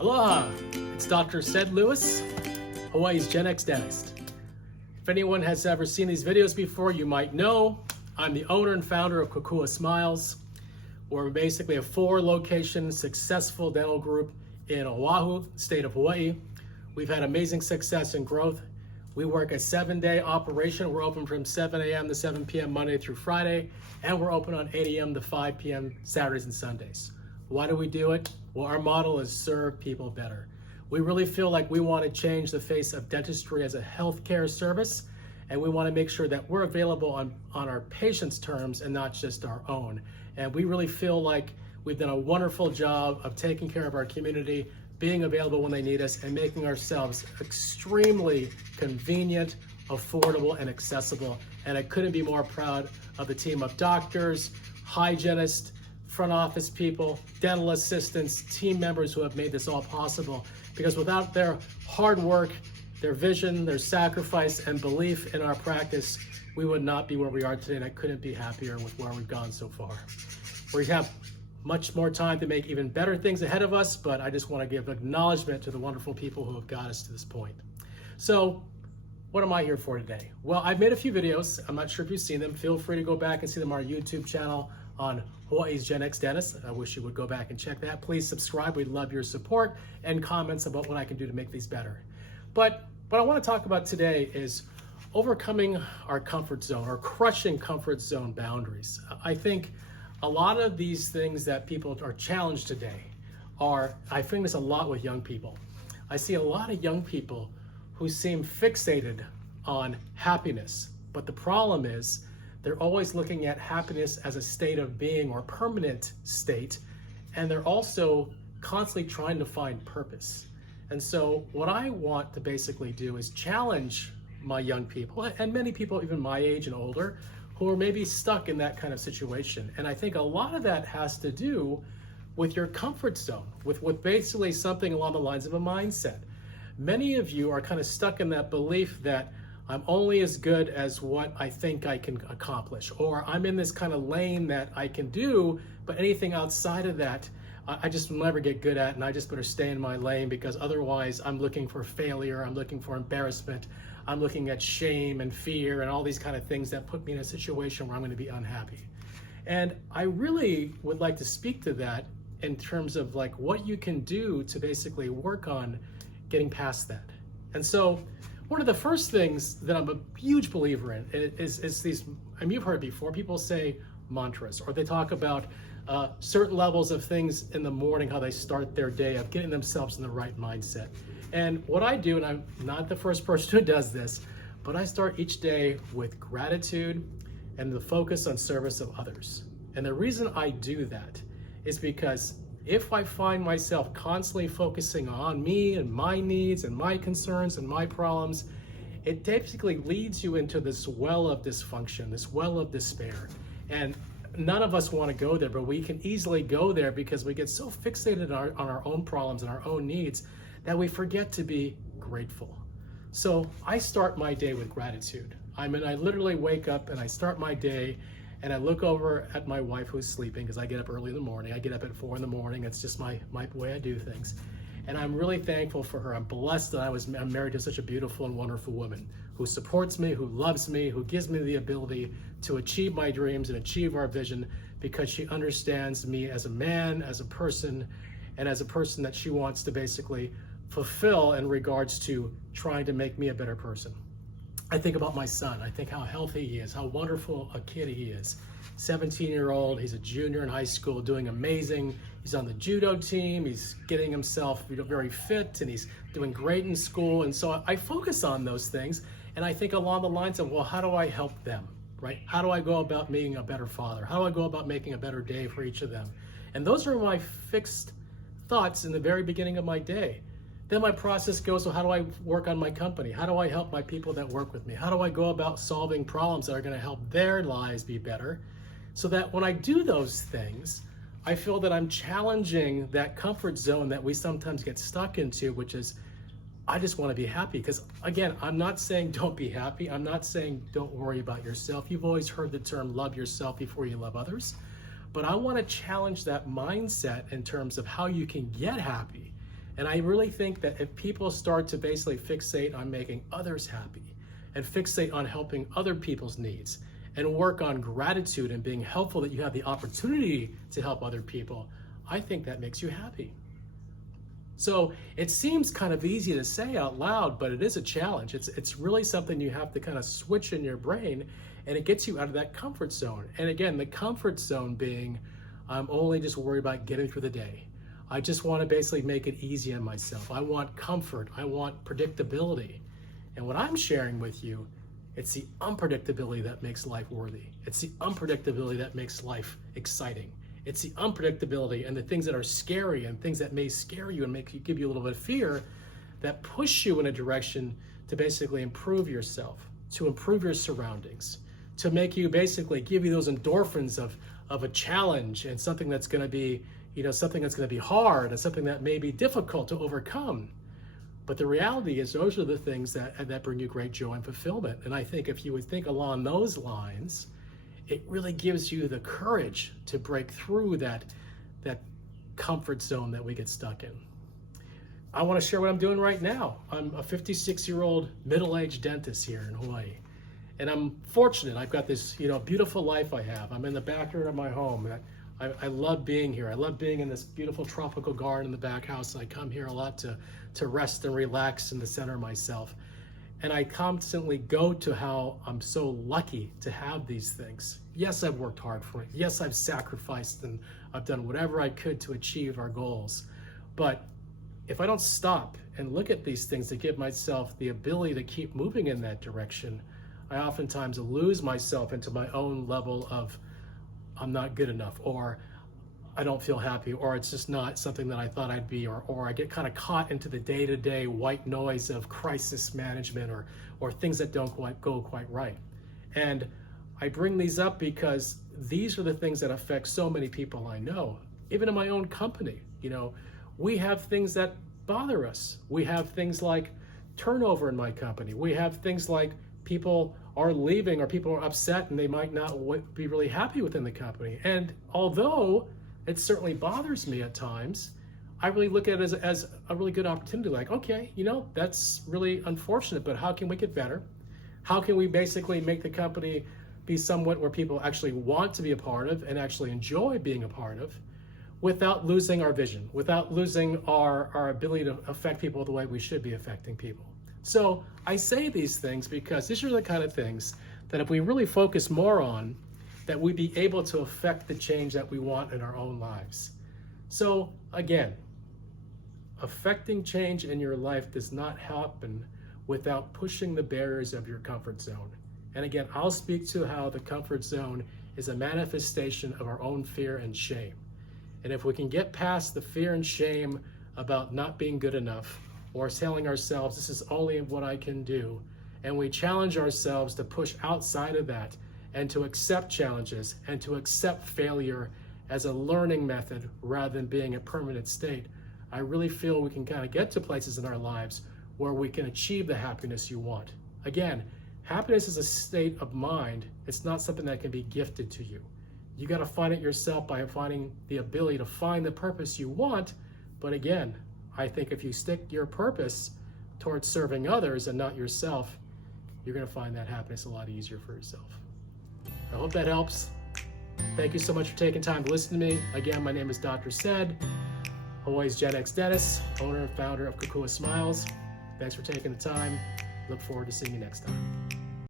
Aloha, it's Dr. Sed Lewis, Hawaii's GenX dentist. If anyone has ever seen these videos before, you might know I'm the owner and founder of Kokua Smiles. We're basically a 4-location successful dental group in Oahu, state of Hawaii. We've had amazing success and growth. We work a 7-day operation. We're open from 7 a.m. to 7 p.m. Monday through Friday, and we're open on 8 a.m. to 5 p.m. Saturdays and Sundays. Why do we do it? Well, our model is serve people better. We really feel like we want to change the face of dentistry as a healthcare service, and we want to make sure that we're available on our patients' terms and not just our own. And we really feel like we've done a wonderful job of taking care of our community, being available when they need us, and making ourselves extremely convenient, affordable, and accessible. And I couldn't be more proud of the team of doctors, hygienists, front office people, dental assistants, team members who have made this all possible. Because without their hard work, their vision, their sacrifice, and belief in our practice, we would not be where we are today, and I couldn't be happier with where we've gone so far. We have much more time to make even better things ahead of us, but I just want to give acknowledgement to the wonderful people who have got us to this point. So, what am I here for today? Well, I've made a few videos. I'm not sure if you've seen them. Feel free to go back and see them on our YouTube channel on Hawaii's GenX Dentist. I wish you would go back and check that. Please subscribe. We'd love your support and comments about what I can do to make these better. But what I want to talk about today is overcoming our comfort zone or crushing comfort zone boundaries. I think a lot of these things that people are challenged today I find this a lot with young people. I see a lot of young people who seem fixated on happiness, but the problem is they're always looking at happiness as a state of being or permanent state, and they're also constantly trying to find purpose. And so what I want to basically do is challenge my young people, and many people even my age and older, who are maybe stuck in that kind of situation. And I think a lot of that has to do with your comfort zone, with basically something along the lines of a mindset. Many of you are kind of stuck in that belief that I'm only as good as what I think I can accomplish, or I'm in this kind of lane that I can do, but anything outside of that, I just will never get good at, and I just better stay in my lane because otherwise I'm looking for failure, I'm looking for embarrassment, I'm looking at shame and fear and all these kind of things that put me in a situation where I'm going to be unhappy. And I really would like to speak to that in terms of like what you can do to basically work on getting past that. And so one of the first things that I'm a huge believer in is these, I mean, you've heard it before, people say mantras, or they talk about certain levels of things in the morning, how they start their day of getting themselves in the right mindset. And what I do, and I'm not the first person who does this, but I start each day with gratitude and the focus on service of others. And the reason I do that is because if I find myself constantly focusing on me and my needs and my concerns and my problems, it basically leads you into this well of dysfunction, this well of despair. And none of us want to go there, but we can easily go there because we get so fixated on our own problems and our own needs that we forget to be grateful. So I start my day with gratitude. I literally wake up and I start my day and I look over at my wife who's sleeping because I get up early in the morning. I get up at 4 in the morning. It's just my way I do things. And I'm really thankful for her. I'm blessed that I'm married to such a beautiful and wonderful woman who supports me, who loves me, who gives me the ability to achieve my dreams and achieve our vision because she understands me as a man, as a person, and as a person that she wants to basically fulfill in regards to trying to make me a better person. I think about my son. I think how healthy he is, how wonderful a kid he is. 17-year-old, he's a junior in high school, doing amazing. He's on the judo team, he's getting himself very fit, and he's doing great in school. And so I focus on those things, and I think along the lines of, well, how do I help them, right? How do I go about being a better father? How do I go about making a better day for each of them? And those are my fixed thoughts in the very beginning of my day. Then my process goes, so how do I work on my company? How do I help my people that work with me? How do I go about solving problems that are going to help their lives be better? So that when I do those things, I feel that I'm challenging that comfort zone that we sometimes get stuck into, which is, I just want to be happy. Because again, I'm not saying don't be happy. I'm not saying don't worry about yourself. You've always heard the term love yourself before you love others. But I want to challenge that mindset in terms of how you can get happy And I really think that if people start to basically fixate on making others happy and fixate on helping other people's needs and work on gratitude and being helpful that you have the opportunity to help other people, I think that makes you happy. So it seems kind of easy to say out loud, but it is a challenge. It's really something you have to kind of switch in your brain, and it gets you out of that comfort zone. And again, the comfort zone being, I'm only just worried about getting through the day. I just want to basically make it easy on myself. I want comfort. I want predictability. And what I'm sharing with you, it's the unpredictability that makes life worthy. It's the unpredictability that makes life exciting. It's the unpredictability and the things that are scary and things that may scare you and give you a little bit of fear that push you in a direction to basically improve yourself, to improve your surroundings, to make you basically give you those endorphins of a challenge and something that's going to be, something that's going to be hard and something that may be difficult to overcome. But the reality is those are the things that bring you great joy and fulfillment. And I think if you would think along those lines, it really gives you the courage to break through that comfort zone that we get stuck in. I want to share what I'm doing right now. I'm a 56-year-old middle-aged dentist here in Hawaii. And I'm fortunate. I've got this beautiful life I have. I'm in the backyard of my home. I love being here. I love being in this beautiful tropical garden in the back house. I come here a lot to rest and relax and to center myself. And I constantly go to how I'm so lucky to have these things. Yes, I've worked hard for it. Yes, I've sacrificed and I've done whatever I could to achieve our goals. But if I don't stop and look at these things to give myself the ability to keep moving in that direction, I oftentimes lose myself into my own level of I'm not good enough, or I don't feel happy, or it's just not something that I thought I'd be, or I get kind of caught into the day-to-day white noise of crisis management or things that don't go quite right. And I bring these up because these are the things that affect so many people I know, even in my own company. We have things that bother us. We have things like turnover in my company. We have things like people are leaving or people are upset and they might not be really happy within the company. And although it certainly bothers me at times, I really look at it as a really good opportunity. Like, okay, that's really unfortunate, but how can we get better? How can we basically make the company be somewhat where people actually want to be a part of and actually enjoy being a part of without losing our vision, without losing our ability to affect people the way we should be affecting people? So I say these things because these are the kind of things that if we really focus more on, that we'd be able to affect the change that we want in our own lives. So again, affecting change in your life does not happen without pushing the barriers of your comfort zone. And again, I'll speak to how the comfort zone is a manifestation of our own fear and shame. And if we can get past the fear and shame about not being good enough, or telling ourselves this is only what I can do, and we challenge ourselves to push outside of that and to accept challenges and to accept failure as a learning method rather than being a permanent state, I really feel we can kind of get to places in our lives where we can achieve the happiness you want. Again, happiness is a state of mind. It's not something that can be gifted to you. You got to find it yourself by finding the ability to find the purpose you want. But again, I think if you stick your purpose towards serving others and not yourself, you're going to find that happiness a lot easier for yourself. I hope that helps. Thank you so much for taking time to listen to me. Again, my name is Dr. Said, Hawaii's GenX dentist, owner and founder of Kokua Smiles. Thanks for taking the time. Look forward to seeing you next time.